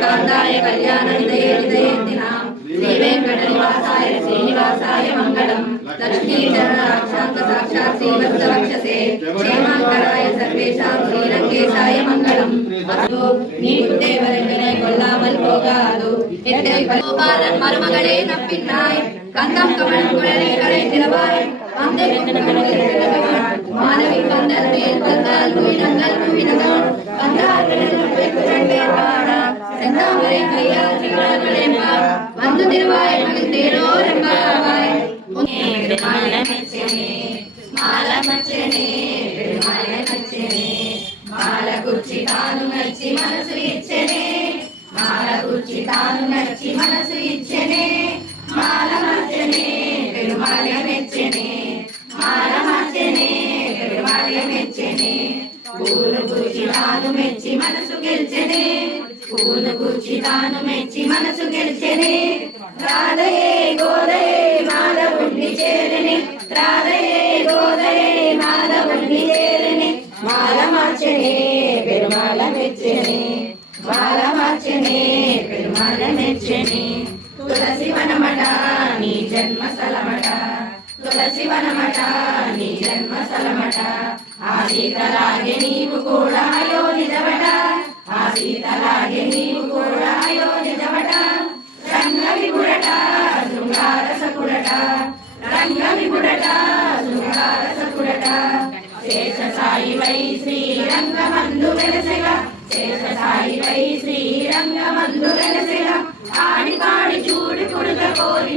कांताय कल्याण निधये निधयेन्तिनां श्री वेंकट निवासाय श्रीनिवासाय मंगलम लक्ष्मी चरण रक्षांत साक्षात् श्रीवत्स वक्षसे क्षेमांकराय सर्वेषां श्रीरंगेशाय मंगलम अस्तु नीकुते वरंगने कोल्लामल पोगादु एत्ते गोपालन मरुमगळे नप्पिन्नाय कंदम कमल कुळले करे तिरवाय अंदे मानवी कंदल मेल कंदल कुइनंगल कंदार कुरंडे पाड़ा செந்தாமரை கையால் திகழகளேம்பா வந்து திருவாய் மகிழ்ந்தேரோ ரெம்பாவாய் மாலமச்சனே மாலமச்சனே பெருமாளமச்சனே మాలకుర్చి తాను నచ్చి మనసు ఇచ్చెనే మాలకుర్చి తాను నచ్చి మనసు ఇచ్చెనే మాలమచ్చనే పెరుమాళ మెచ్చెనే మాలమచ్చనే పెరుమాళ మెచ్చెనే పూలు గుర్చి తాను మెచ్చి మనసు గెలిచెనే పూలు గుర్చి తాను మెచ్చి మనసు గెలిచెనే రాధయే గోదయే మాధవుణ్ణి చేరనే రాధయే గోదయే మాధవుణ్ణి చేరనే మాలమచ్చనే పెరుమాళ మెచ్చెనే మాలమచ్చనే పెరుమాళ మెచ్చెనే తులసి వనమట నీ జన్మ స్థలమట తులసి వనమట నీ జన్మ స్థలమట ఆ సీతలాగే నీవు కూడా అయో నిజమట ఆ సీతలాగే నీవు కూడా అయో నిజమట రంగ విపుడట శృంగార సకుడట రంగ విపుడట శృంగార సకుడట శేష సాయి వై శ్రీరంగమందు వెలసెగా శేష సాయి వై శ్రీరంగమందు వెలసెగా ఆడి పాడి చూడి పుడుక కోరి